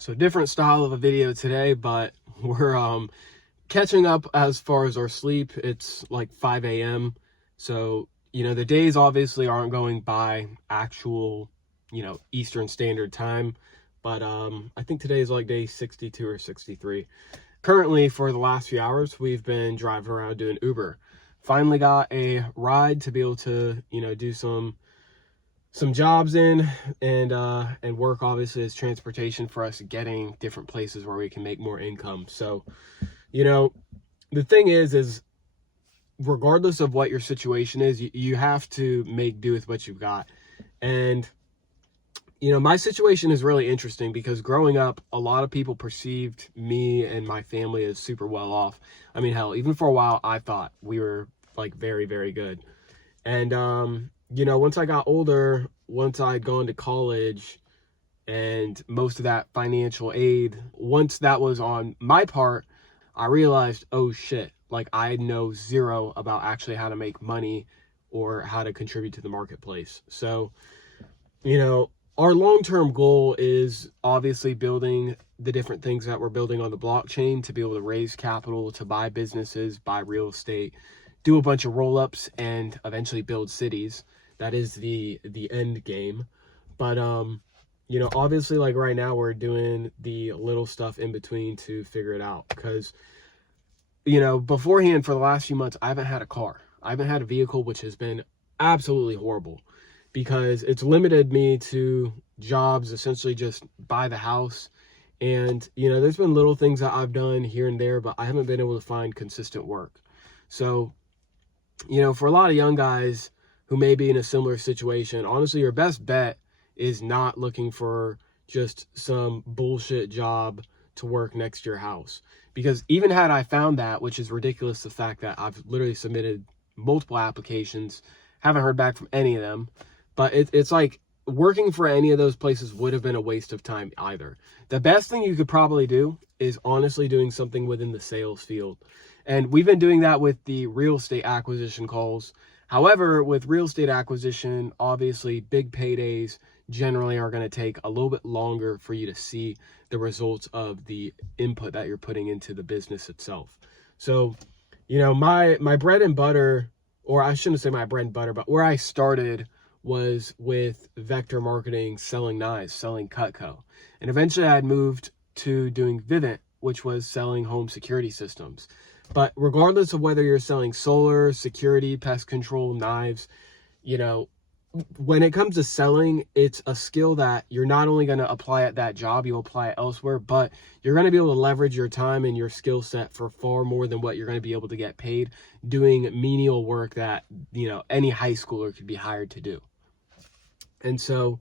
So different style of a video today, but we're catching up as far as our sleep. It's like 5 a.m. So, the days obviously aren't going by actual, Eastern Standard Time. But I think today is like day 62 or 63. Currently, for the last few hours, we've been driving around doing Uber. Finally got a ride to be able to, do some jobs in and work obviously is transportation for us getting different places where we can make more income. So, the thing is regardless of what your situation is, you have to make do with what you've got. And my situation is really interesting because growing up, a lot of people perceived me and my family as super well off. I mean, hell, even for a while I thought we were like very, very good. And once I got older, once I'd gone to college and most of that financial aid, once that was on my part, I realized, oh shit, like I know zero about actually how to make money or how to contribute to the marketplace. So, our long-term goal is obviously building the different things that we're building on the blockchain to be able to raise capital, to buy businesses, buy real estate, do a bunch of roll-ups, and eventually build cities. That is the end game. But obviously, like right now we're doing the little stuff in between to figure it out, because beforehand, for the last few months, I haven't had a car. I haven't had a vehicle, which has been absolutely horrible because it's limited me to jobs, essentially just buy the house. And there's been little things that I've done here and there, but I haven't been able to find consistent work. So for a lot of young guys who may be in a similar situation, honestly, your best bet is not looking for just some bullshit job to work next to your house. Because even had I found that, which is ridiculous, the fact that I've literally submitted multiple applications, haven't heard back from any of them, but it's like working for any of those places would have been a waste of time either. The best thing you could probably do is honestly doing something within the sales field. And we've been doing that with the real estate acquisition calls. However, with real estate acquisition, obviously big paydays generally are going to take a little bit longer for you to see the results of the input that you're putting into the business itself. So, my bread and butter, or I shouldn't say my bread and butter, but where I started was with Vector Marketing, selling knives, selling Cutco. And eventually I had moved to doing Vivint, which was selling home security systems. But regardless of whether you're selling solar, security, pest control, knives, when it comes to selling, it's a skill that you're not only going to apply at that job, you'll apply it elsewhere, but you're going to be able to leverage your time and your skill set for far more than what you're going to be able to get paid doing menial work that, any high schooler could be hired to do. And so,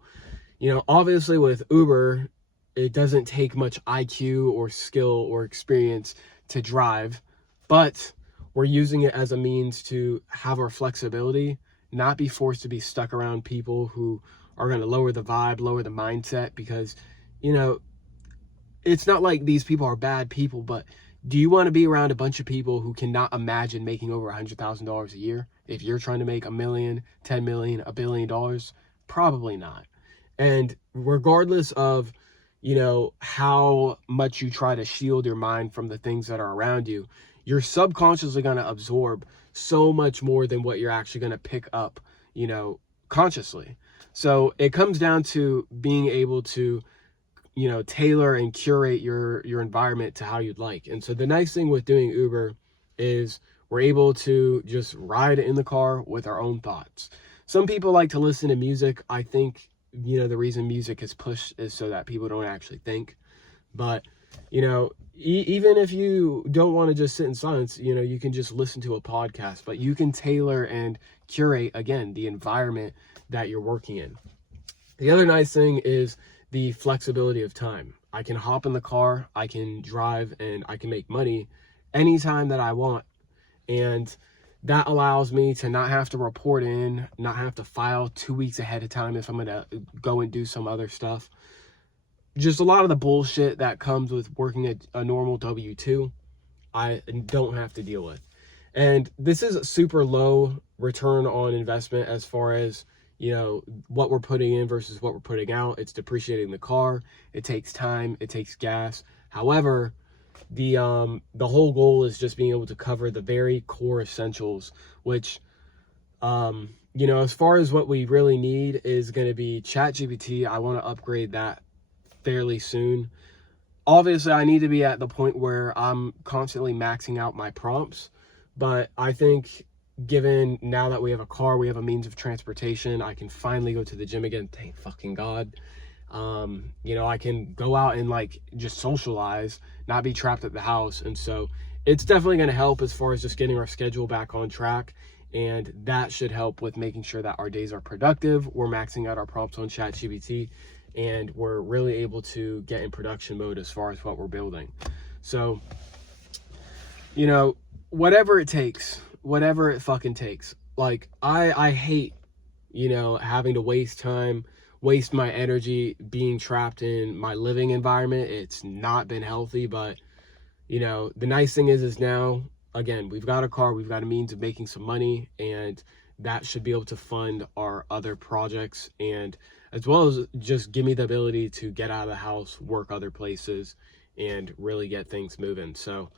obviously with Uber, it doesn't take much IQ or skill or experience to drive, but we're using it as a means to have our flexibility, not be forced to be stuck around people who are going to lower the vibe, lower the mindset, because, it's not like these people are bad people, but do you want to be around a bunch of people who cannot imagine making over $100,000 a year? If you're trying to make $1 million, $10 million, $1 billion, probably not. And regardless of, how much you try to shield your mind from the things that are around you, you're subconsciously going to absorb so much more than what you're actually going to pick up, consciously. So it comes down to being able to, tailor and curate your environment to how you'd like. And so the nice thing with doing Uber is we're able to just ride in the car with our own thoughts. Some people like to listen to music. I think, the reason music is pushed is so that people don't actually think. But, even if you don't want to just sit in silence, you can just listen to a podcast, but you can tailor and curate, again, the environment that you're working in. The other nice thing is the flexibility of time. I can hop in the car, I can drive, and I can make money anytime that I want. And that allows me to not have to report in, not have to file 2 weeks ahead of time if I'm going to go and do some other stuff. Just a lot of the bullshit that comes with working a normal W-2, I don't have to deal with. And this is a super low return on investment as far as, you know, what we're putting in versus what we're putting out. It's depreciating the car. It takes time. It takes gas. However, the whole goal is just being able to cover the very core essentials, which, you know, as far as what we really need is going to be ChatGPT. I want to upgrade that fairly soon. Obviously, I need to be at the point where I'm constantly maxing out my prompts, but I think given now that we have a car, we have a means of transportation, I can finally go to the gym again. Thank fucking God. You know, I can go out and like just socialize, not be trapped at the house. And so it's definitely going to help as far as just getting our schedule back on track. And that should help with making sure that our days are productive. We're maxing out our prompts on ChatGPT, and we're really able to get in production mode as far as what we're building. So, you know, whatever it takes, whatever it fucking takes. Like, I hate, you know, having to waste time, waste my energy being trapped in my living environment. It's not been healthy, but, you know, the nice thing is now, again, we've got a car, we've got a means of making some money, and that should be able to fund our other projects, and as well as just give me the ability to get out of the house, work other places, and really get things moving. So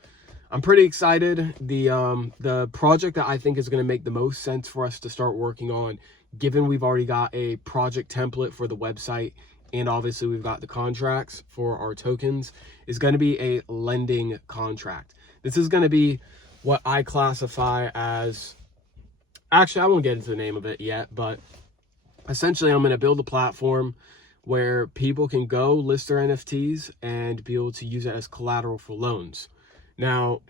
I'm pretty excited. The project that I think is going to make the most sense for us to start working on, given we've already got a project template for the website, and obviously we've got the contracts for our tokens, is going to be a lending contract. This is going to be what I classify as, actually, I won't get into the name of it yet, but essentially I'm going to build a platform where people can go list their NFTs and be able to use it as collateral for loans. Now,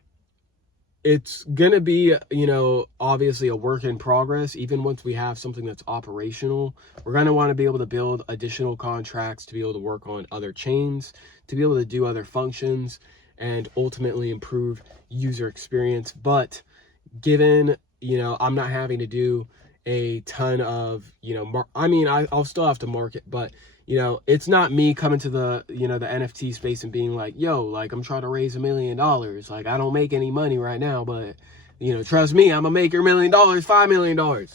it's going to be, you know, obviously a work in progress. Even once we have something that's operational, we're going to want to be able to build additional contracts to be able to work on other chains, to be able to do other functions, and ultimately improve user experience. But given, you know, I'm not having to do a ton of, you know, I'll still have to market, but, you know, it's not me coming to the, you know, the NFT space and being like, yo, like, I'm trying to raise $1 million. Like, I don't make any money right now, but, you know, trust me, I'm gonna make your $1 million, $5 million.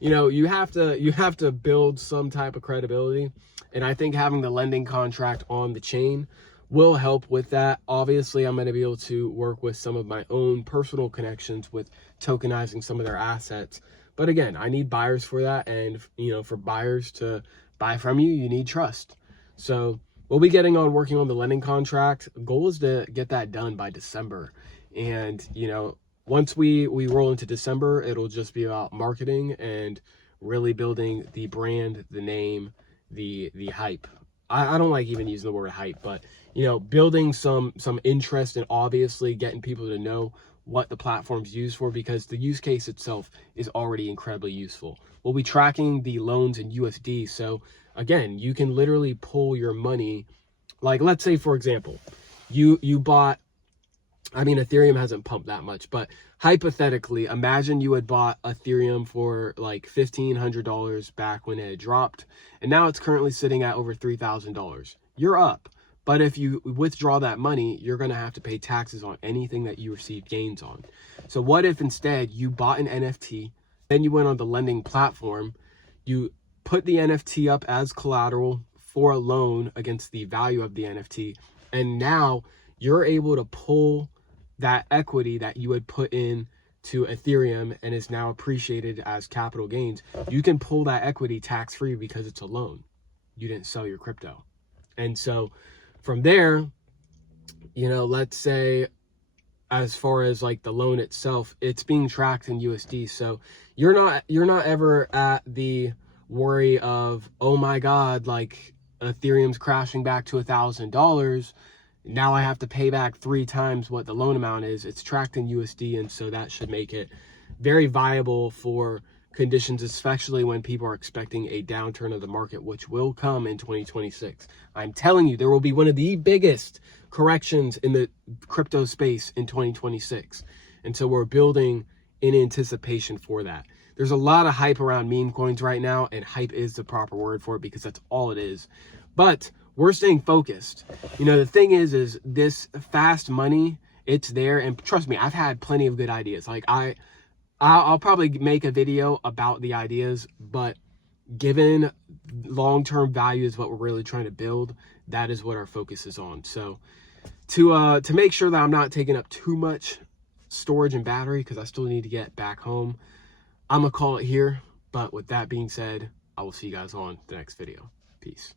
You know, you have to build some type of credibility. And I think having the lending contract on the chain will help with that. Obviously, I'm going to be able to work with some of my own personal connections with tokenizing some of their assets. But again, I need buyers for that. And, you know, for buyers to buy from you, you need trust. So we'll be getting on working on the lending contract. Goal is to get that done by December. And, you know, once we roll into December, it'll just be about marketing and really building the brand, the name, the hype. I don't like even using the word hype, but, you know, building some interest and obviously getting people to know what the platform's used for, because the use case itself is already incredibly useful. We'll be tracking the loans in USD. So again, you can literally pull your money. Like, let's say, for example, you bought, I mean, Ethereum hasn't pumped that much, but hypothetically, imagine you had bought Ethereum for like $1,500 back when it had dropped, and now it's currently sitting at over $3,000. You're up. But if you withdraw that money, you're going to have to pay taxes on anything that you receive gains on. So what if instead you bought an NFT, then you went on the lending platform, you put the NFT up as collateral for a loan against the value of the NFT, and now you're able to pull that equity that you had put in to Ethereum and is now appreciated as capital gains. You can pull that equity tax-free because it's a loan. You didn't sell your crypto. And so from there, you know, let's say as far as like the loan itself, it's being tracked in USD. So you're not ever at the worry of, oh my God, like Ethereum's crashing back to $1,000. Now I have to pay back 3 times what the loan amount is. It's tracked in USD, and so that should make it very viable for conditions, especially when people are expecting a downturn of the market, which will come in 2026. I'm telling you, there will be one of the biggest corrections in the crypto space in 2026. And so we're building in anticipation for that. There's a lot of hype around meme coins right now, and hype is the proper word for it because that's all it is. But we're staying focused. You know, the thing is this fast money, it's there. And trust me, I've had plenty of good ideas. Like I'll probably make a video about the ideas, but given long-term value is what we're really trying to build, that is what our focus is on. So to make sure that I'm not taking up too much storage and battery, because I still need to get back home, I'm gonna call it here. But with that being said, I will see you guys on the next video. Peace.